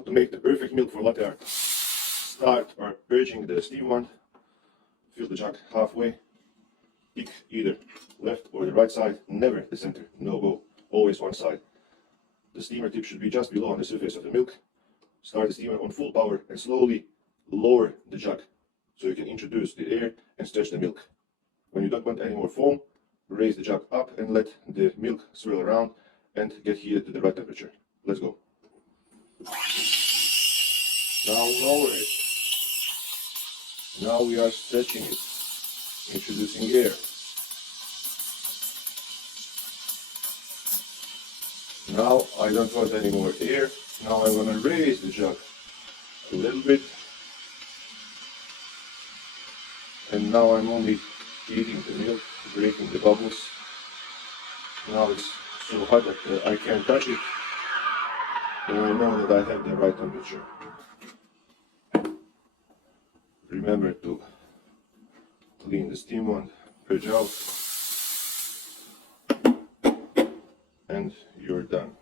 How to make the perfect milk for latte art. Start by purging the steam wand. Fill the jug halfway. Pick either left or the right side, never the center, no go, always one side. The steamer tip should be just below on the surface of the milk. Start the steamer on full power and slowly lower the jug so you can introduce the air and stretch the milk. When you don't want any more foam, raise the jug up and let the milk swirl around and get heated to the right temperature. Let's go. Now lower it. Now we are stretching it, introducing air. Now I don't want any more air. Now I'm going to raise the jug a little bit. And now I'm only heating the milk, breaking the bubbles. Now it's so hot that I can't touch it. And I know that I have the right temperature. Remember to clean the steam wand, purge out, and you're done.